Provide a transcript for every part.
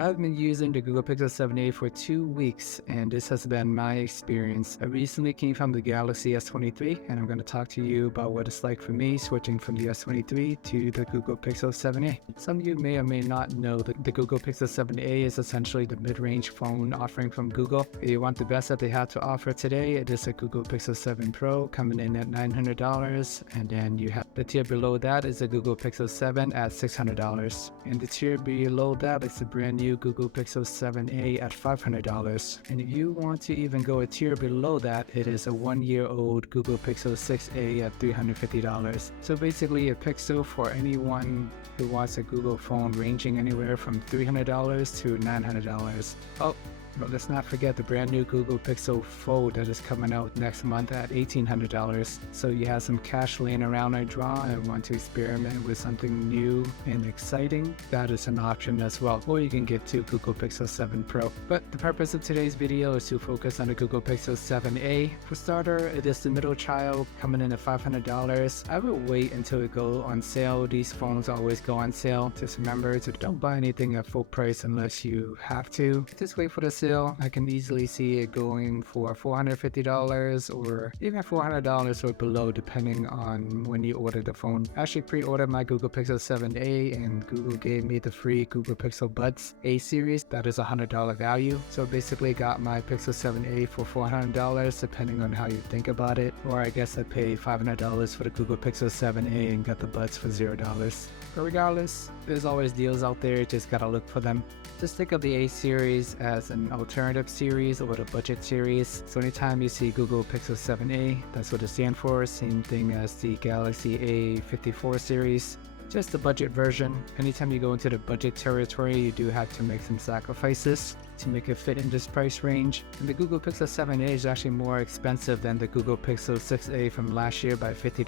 I've been using the Google Pixel 7a for 2 weeks, and this has been my experience. I recently came from the Galaxy S23, and I'm going to talk to you about what it's like for me switching from the S23 to the Google Pixel 7a. Some of you may or may not know that the Google Pixel 7a is essentially the mid-range phone offering from Google. If you want the best that they have to offer today, it is a Google Pixel 7 Pro coming in at $900, and then you have the tier below that is a Google Pixel 7 at $600, and the tier below that is a brand new Google Pixel 7a at $500. And if you want to even go a tier below that, it is a 1-year-old Google Pixel 6a at $350. So basically a Pixel for anyone who wants a Google phone ranging anywhere from $300 to $900. Oh, but let's not forget the brand new Google Pixel Fold that is coming out next month at $1,800. So you have some cash laying around I draw and want to experiment with something new and exciting, that is an option as well. Or you can get to Google Pixel 7 Pro. But the purpose of today's video is to focus on the Google Pixel 7a. For starter, it is the middle child coming in at $500. I would wait until it goes on sale. These phones always go on sale. Just remember to don't buy anything at full price unless you have to. Just wait for the sale. I can easily see it going for $450 or even $400 or below depending on when you order the phone. I actually pre-ordered my Google Pixel 7a and Google gave me the free Google Pixel Buds A series. That is $100 value. So basically got my Pixel 7a for $400 depending on how you think about it. Or I guess I paid $500 for the Google Pixel 7a and got the Buds for $0. But regardless, there's always deals out there, just gotta look for them. Just think of the A series as an alternative series or the budget series. So anytime you see Google Pixel 7a, that's what it stands for. Same thing as the Galaxy A54 series. Just the budget version. Anytime you go into the budget territory, you do have to make some sacrifices to make it fit in this price range. And the Google Pixel 7a is actually more expensive than the Google Pixel 6a from last year by $50.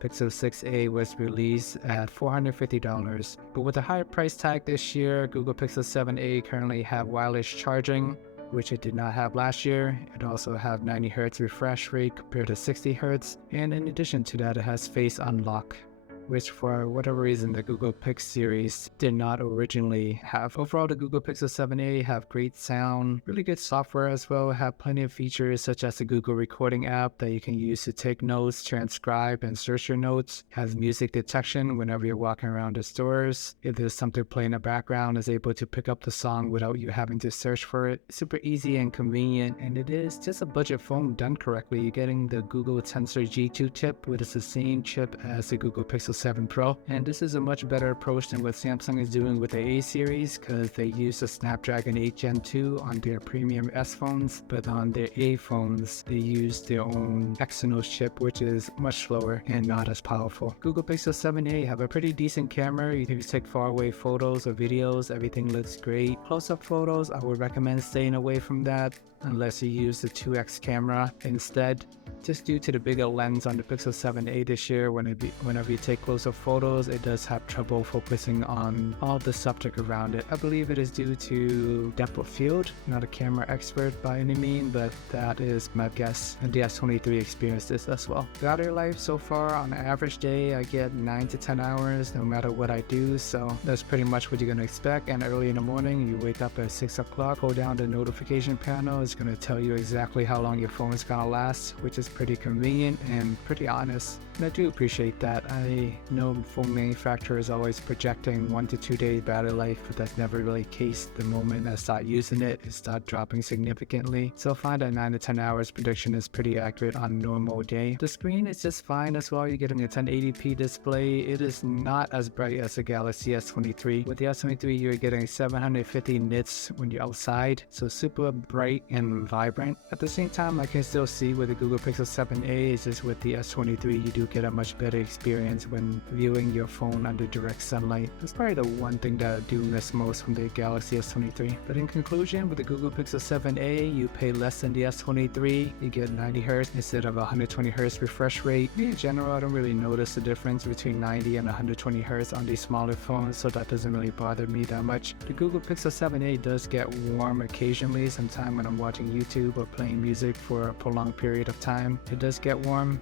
Pixel 6a was released at $450. But with a higher price tag this year, Google Pixel 7a currently have wireless charging, which it did not have last year. It also have 90 Hz refresh rate compared to 60 Hz. And in addition to that, it has face unlock, which for whatever reason the Google Pix series did not originally have. Overall, the Google Pixel 7a have great sound, really good software as well, have plenty of features such as the Google Recording app that you can use to take notes, transcribe, and search your notes. Has music detection whenever you're walking around the stores. If there's something playing in the background, it's able to pick up the song without you having to search for it. Super easy and convenient, and it is just a budget phone done correctly. You're getting the Google Tensor G2 chip, which is the same chip as the Google Pixel 7 Pro, and this is a much better approach than what Samsung is doing with the A series, because they use the Snapdragon 8 Gen 2 on their premium S phones, but on their A phones they use their own Exynos chip, which is much slower and not as powerful. Google Pixel 7a have a pretty decent camera. You can take far away photos or videos, everything looks great. Close-up photos, I would recommend staying away from that unless you use the 2x camera instead, just due to the bigger lens on the Pixel 7a this year. Whenever you take close-up photos, it does have trouble focusing on all the subject around it. I believe it is due to depth of field. Not a camera expert by any means, but that is my guess, and the S23 experienced this as well. Battery life so far, on an average day, I get 9 to 10 hours no matter what I do, so that's pretty much what you're going to expect. And early in the morning, you wake up at 6 o'clock, go down the notification panel, it's going to tell you exactly how long your phone is going to last, which is pretty convenient and pretty honest. And I do appreciate that. I know phone manufacturers always projecting 1 to 2 days battery life, but that's never really the case. The moment I start using it, it starts dropping significantly. So I find that 9 to 10 hours prediction is pretty accurate on a normal day. The screen is just fine as well. You're getting a 1080p display. It is not as bright as the Galaxy S23. With the S23, you're getting 750 nits when you're outside, so super bright and vibrant. At the same time, I can still see with the Google Pixel 7a, it's just with the S23, you do get a much better experience when viewing your phone under direct sunlight. That's probably the one thing that I do miss most from the Galaxy S23. But in conclusion, with the Google Pixel 7a, you pay less than the S23. You get 90 Hz instead of 120 Hz refresh rate. In general, I don't really notice the difference between 90 and 120 Hz on these smaller phones, so that doesn't really bother me that much. The Google Pixel 7a does get warm occasionally, sometime when I'm watching YouTube or playing music for a prolonged period of time. It does get warm.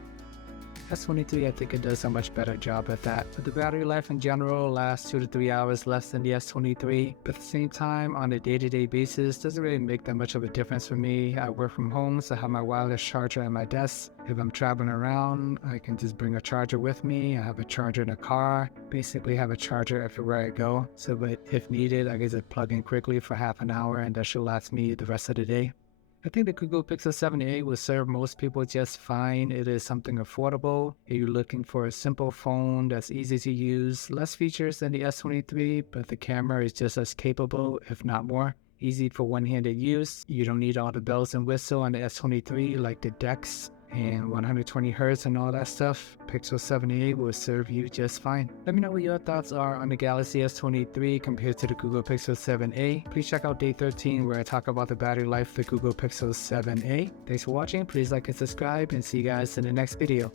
S23, I think it does a much better job at that. But the battery life in general lasts 2 to 3 hours less than the S23. But at the same time, on a day-to-day basis, doesn't really make that much of a difference for me. I work from home, so I have my wireless charger at my desk. If I'm traveling around, I can just bring a charger with me. I have a charger in the car. Basically have a charger everywhere I go. So but if needed, I can just plug in quickly for half an hour and that should last me the rest of the day. I think the Google Pixel 7a will serve most people just fine. It is something affordable. If you're looking for a simple phone that's easy to use, less features than the S23, but the camera is just as capable, if not more. Easy for one-handed use. You don't need all the bells and whistles on the S23 like the DeX and 120 Hz and all that stuff. Pixel 7a will serve you just fine. Let me know what your thoughts are on the Galaxy S23 compared to the Google Pixel 7a. Please check out day 13 where I talk about the battery life of the Google Pixel 7a. Thanks for watching. Please like and subscribe and see you guys in the next video.